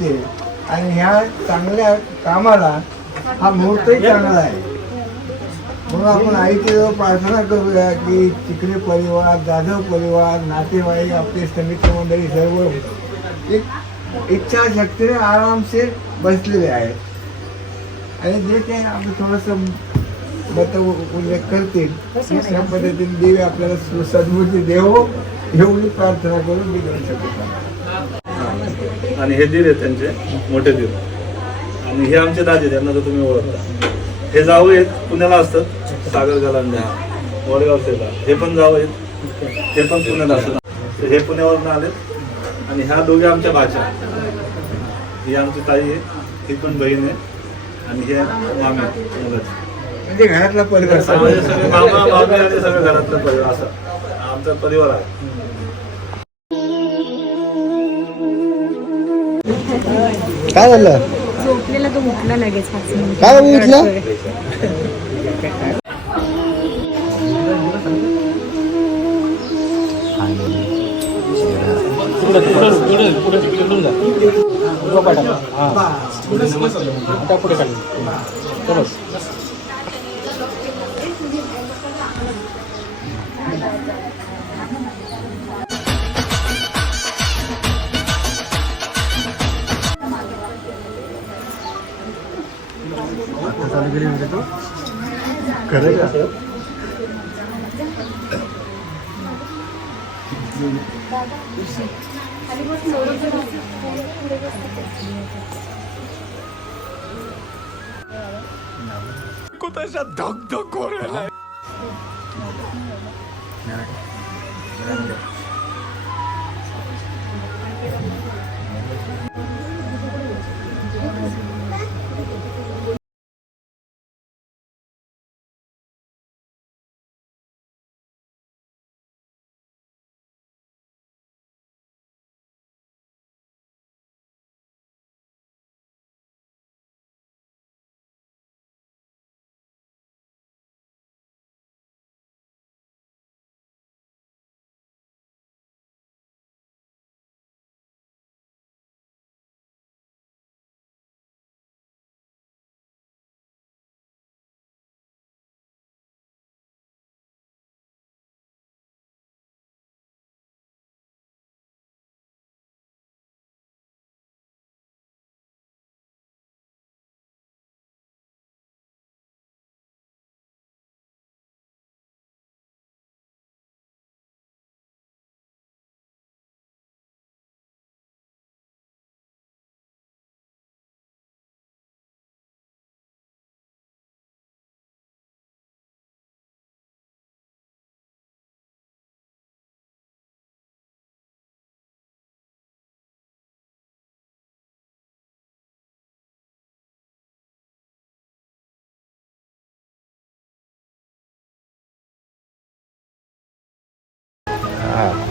ते आणि ह्या चांगल्या कामाला हा मुहूर्तही चांगला आहे. म्हणून आपण आईची जवळ प्रार्थना करूया की चिखले परिवार जाधव परिवार नातेवाईक आपले समिती मंडळी सर्व एक इच्छाशक्तीने आरामशीर बसलेले आहेत. आणि जे काही आपलं थोडंसं मत उल्लेख करतील त्या पद्धतीने देवी आपल्याला सद्मूर्ती सद्बुद्धी देवो एवढी प्रार्थना करून मी दोन शकतो. आणि हे दीर आहेत त्यांचे मोठे दीर. आणि हे आमचे दाजे त्यांना तर तुम्ही ओळखता. हे जावं आहेत पुण्याला असतात सागर गलांडे. हा वडगाव सेला हे पण जावं आहेत हे पण पुण्याला असतात. हे पुण्यावरून आलेत. आणि ह्या दोघे आमच्या भाच्या ही आमची ताई आहे ही पण बहीण आहे. आणि हे मामी मुलाची. म्हणजे घरातला परिवार. सगळं. सगळे मामा मामी आणि सगळं घरातलं परिवार असं. आमचा परिवार आहे. काय झालं? झोपलेला तो उठला लगेच काय उठला? पुढे पुढे पुढे. चालू केली म्हणजे तो खरं का কোথায় ধক ধক করে 态。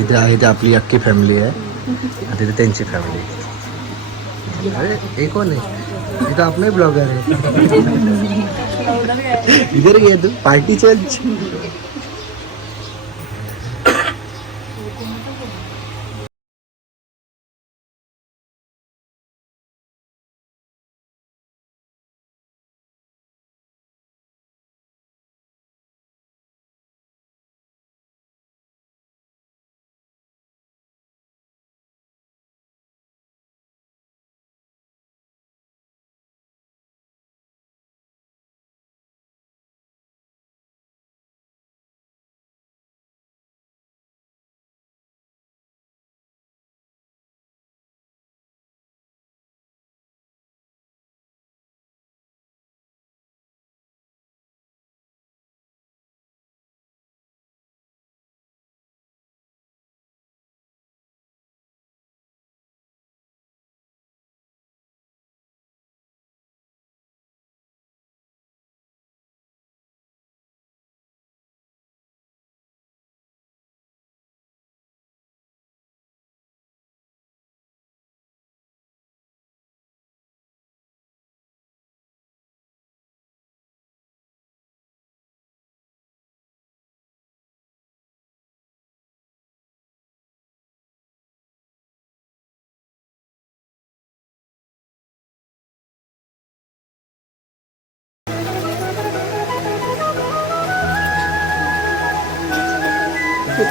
इथे आहे ते आपली अख्खी फॅमिली आहे. तिथे त्यांची फॅमिली अरे हे कोण आहे? इथं आपला ब्लॉगर आहे इधर गया तू पार्टी चल।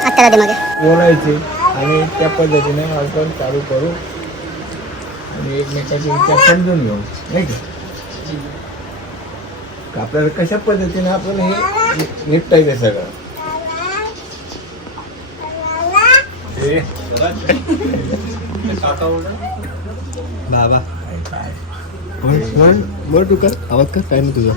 आत्याला दे मागे. बोलायचे आणि त्या पद्धतीने आपण चालू करू आणि एकमेकाचे विचार समजून घेऊ. नाही का? का आपल्याला कशा पद्धतीने आपण हे निपटायचं सगळं? हे. बाबा. बोल तू कर. आवाज कर काय नाही तुझं.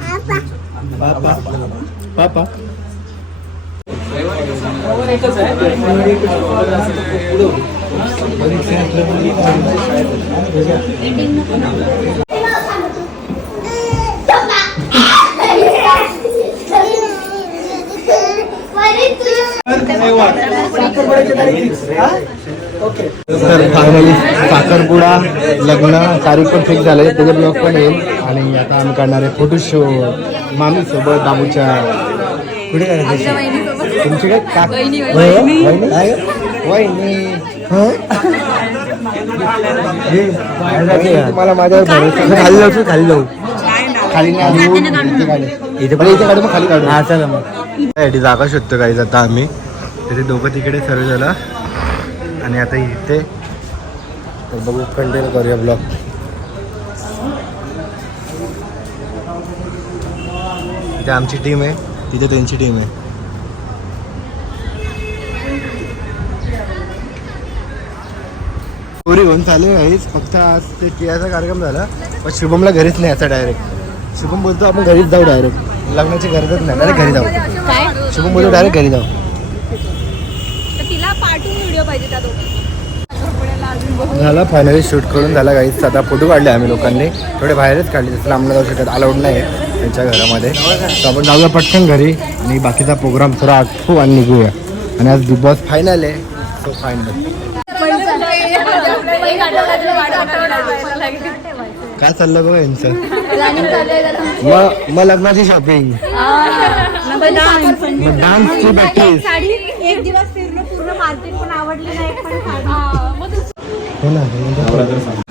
पापा पापा तर फायनली साखरपुडा लग्न तारीख पण फिक्स झाले त्याचा ब्लॉग पण येईल. आणि आता आम्ही काढणार आहे फोटो शो मामी सोबत बाबूच्या. पुढे काढायचे? तुमची काय काक- वहिनी, हो? वहिनी. वहिनी. आहे? वहिनी. हं? हे, तुम्हाला माझ्यावर भरोसा खाली जाऊ खाली जाऊ. खाली नाही इथे काढू. इथे पण इथे काढू मग खाली काढू. हा चला मग. यासाठी जागा शोधतो काही आता आम्ही. तिथे दोघं तिकडे सर्व झाला आणि आता इथे तर बघू कंटिन्यू करूया ब्लॉग इथे आमची टीम आहे तिथे त्यांची टीम आहे. स्टोरी होऊन चालू आहेच फक्त आज ते टियाचा कार्यक्रम झाला. पण शुभमला घरीच नाही याचा डायरेक्ट शुभम बोलतो आपण घरीच जाऊ डायरेक्ट लग्नाची गरजच नाही डायरेक्ट घरी जाऊ. काय? शुभम बोलतो डायरेक्ट घरी जाऊ. तर तिला पाठवून व्हिडिओ पाहिजे त्या दोघांना. झाला फायनली शूट करून झाला काहीच आता फोटो काढले आम्ही लोकांनी. थोडे बाहेरच काढले जसं लांबला जाऊ शकत अलाउड नाही आहे त्यांच्या घरामध्ये. तर आपण जाऊया पटकन घरी. आणि बाकीचा प्रोग्राम थोडा आठवू आणि निघूया. आणि आज बिग बॉस फायनल आहे सो फायनल काय चाललं गो यांचं? मग मग लग्नाची शॉपिंग मग डान्सची प्रॅक्टिस साडी एक दिवस फिरलो पूर्ण मार्केट पण आवडली नाही पण हो. ना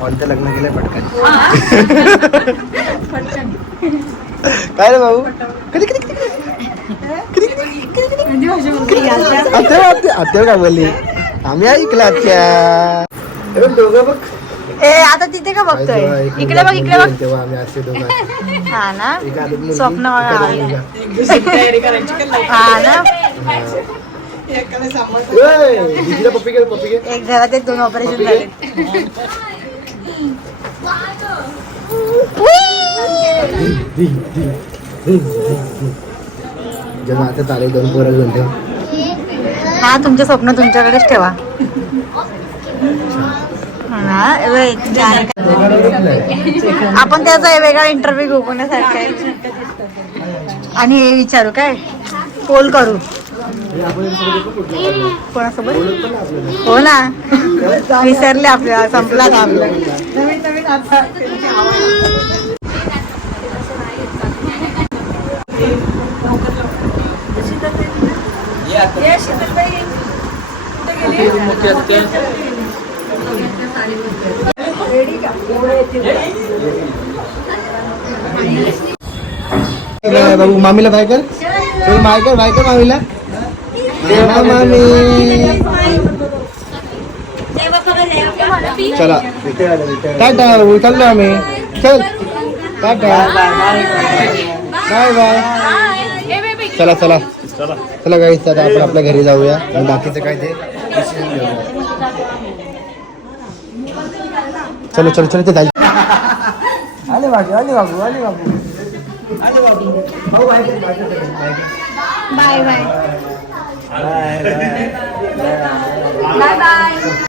कोणतं लग्न केलंय पटकन. काय रे भाऊ? कधी कधी आत्या बोलली? आम्ही ऐकलं आत्या. दोघं बघ. ए आता तिथे का बघतोय? इकडे बघ इकडे बघ. तेव्हा आम्ही असे दोघं. हा ना? एका हातात मुलगी, स्वप्न. हा ना? एक घरात एक दोन ऑपरेशन झाले जेव्हा आता आले दोन पोरं घेऊन ठेव. हा तुमचे स्वप्न तुमच्याकडेच ठेवा आपण त्याचा वेगळा इंटरव्ह्यू घेऊ कोणासारखा आणि हे विचारू काय? पोल करू. कोणासोबत? हो ना. विसरले आपल्याला संपला का आपलं? बाबू मामीला बाय कर. बाय कर बाय कर मामीला. मामी. चला। टाटा बाबू चाललो आम्ही चल। टाटा। बाय बाय चला। चला चला चला काही आता आपण आपल्या घरी जाऊया आणि बाकीचं काय ते चलो चलो चलो ते आले बाबू आले बाबू आले बाबू। आले बाबू। भाऊ. Bye bye bye bye bye bye